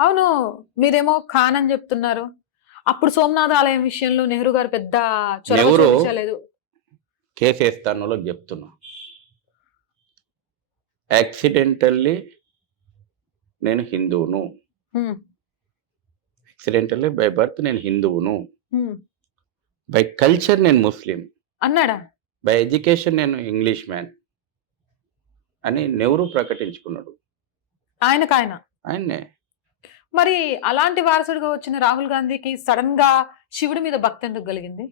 అవును. మీరేమో ఖాన్ అని జెప్తున్నారు. అప్పుడు సోమనాథ ఆలయం విషయంలో నెహ్రూ గారు పెద్ద చొరవ నెహ్రూ చూపించలేదు. కేసేస్తానోళ్ళకి చెప్తున్నా. యాక్సిడెంటల్లీ నేను హిందువును. హ్మ్. యాక్సిడెంటల్లీ బై బర్త్ నేను హిందువును. హ్మ్. బై కల్చర్ నేను ముస్లిం. అన్నాడా? బై ఎడ్యుకేషన్ నేను ఇంగ్లీష్ మ్యాన్ అని నెహ్రూ ప్రకటించుకున్నాడు. ఆయనకాయన. ఆయన్నే. మరి అలాంటి వారసుడిగా వచ్చిన రాహుల్ గాంధీకి సడెన్‌గా శివుడి మీద భక్తెందుకు గలిగింది?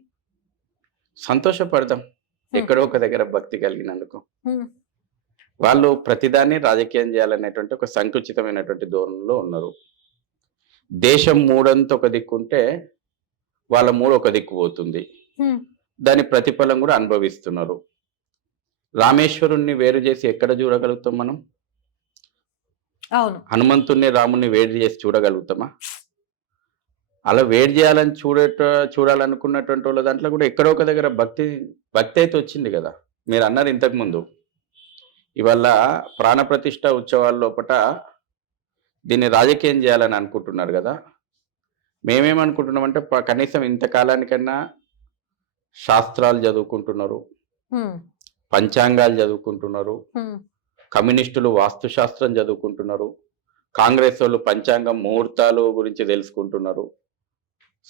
సంతోషపడదాం. హ్మ్. ఎక్కడో ఒక దగ్గర భక్తి కలిగినందుకు. హ్మ్. వాళ్ళు ప్రతిదాన్ని రాజకీయం చేయాలనేటువంటి ఒక సంకుచితమైనటువంటి ధోరణిలో ఉన్నారు. దేశం మూడంతా ఒక దిక్కుంటే, వాళ్ళ మూడు ఒక దిక్కు పోతుంది. హ్మ్. దాని ప్రతిఫలం కూడా అనుభవిస్తున్నారు. రామేశ్వరుణ్ణి వేరు చేసి ఎక్కడ చూడగలుగుతాం మనం? అవును. హనుమంతుడిని, రాముడిని వేరు చేసి చూడగలుగుతామా? అలా వేరు చేయాలని చూడాలనుకున్నటువంటి వాళ్ళ దాంట్లో కూడా ఎక్కడో ఒక దగ్గర భక్తి అయితే వచ్చింది కదా! మీరన్నారు ఇంతకుముందు. ఇవాళ ప్రాణప్రతిష్ఠ ఉత్సవాల లోపట దీన్ని రాజకీయం చేయాలని అనుకుంటున్నారు గదా! మేమేమనుకుంటున్నామంటే కనీసం ఇంతకాలానికన్నా శాస్త్రాలు చదువుకుంటున్నారు. హ్మ్. పంచాంగాలు చదువుకుంటున్నారు. హ్మ్. కమ్యూనిస్టులు వాస్తుశాస్త్రం చదువుకుంటున్నారు. కాంగ్రెసోళ్ళు పంచాంగం ముహూర్తాలు గురించి తెలుసుకుంటున్నారు.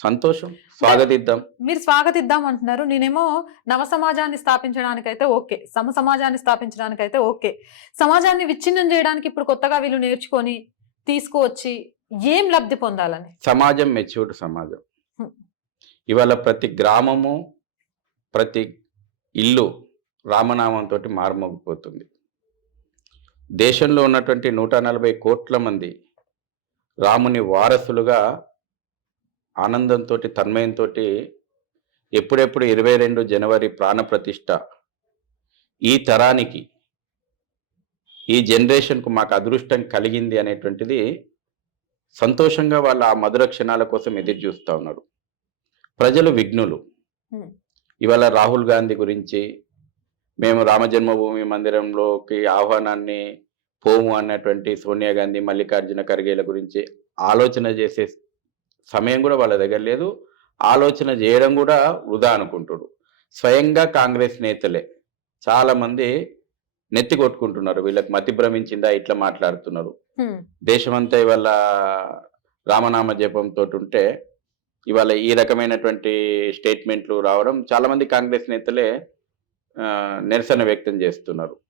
సంతోషం. అంటే స్వాగతిద్దాం. మీరు స్వాగతిద్దాం అంటున్నారు. నేనేమో నవ సమాజాన్ని స్థాపించడానికైతే ఓకే. సమాజాన్ని స్థాపించడానికైతే ఓకే. సమాజాన్ని విచ్ఛిన్నం జేయడానికి ఇప్పుడు కొత్తగా వీళ్ళు నేర్చుకొని, తీసుకువచ్చి ఏం లబ్ధి పొందాలని? సమాజం మెచ్యూర్డ్ సమాజం. హ్మ్. ఇవాళ ప్రతి గ్రామము, ప్రతి ఇల్లు రామనామంతోటి మారుమోగిపోతుంది. దేశంలో ఉన్నటువంటి 140,00,00,000 మంది రాముని వారసులుగా ఆనందంతోటి, తన్మయంతోటి ఎప్పుడెప్పుడు 22 జనవరి ప్రాణప్రతిష్ఠ ఈ తరానికి, ఈ జనరేషన్‌కు మాకు అదృష్టం కలిగింది అనేటువంటిది సంతోషంగా వాళ్ళు ఆ మధుర క్షణాల కోసం ఎదురు చూస్తా ఉన్నారు. ప్రజలు విఘ్నులు. హ్మ్. ఇవాళ రాహుల్ గాంధీ గురించి మేము రామజన్మభూమి మందిరంలోకి ఆహ్వానాన్ని పోము అన్నటువంటి సోనియా గాంధీ, మల్లికార్జున ఖర్గేల గురించి ఆలోచన చేసే సమయం గూడా వాళ్ళ దగ్గర లేదు. ఆలోచన జేయడం గూడా వృధా అనుకుంటుర్రు. స్వయంగా కాంగ్రెస్ నేతలే చాలామంది నెత్తి కొట్టుకుంటున్నారు. వీళ్ళకి మతి భ్రమించిందా ఇట్లా మాట్లాడుతున్నారు. హ్మ్. దేశమంతా ఇవాళ రామనామ జపంతోటుంటే, ఇవాళ ఈ రకమైనటువంటి స్టేట్‌మెంట్‌లు రావడం చాలామంది కాంగ్రెస్ నేతలే నిరసన వ్యక్తం జేస్తున్నారు.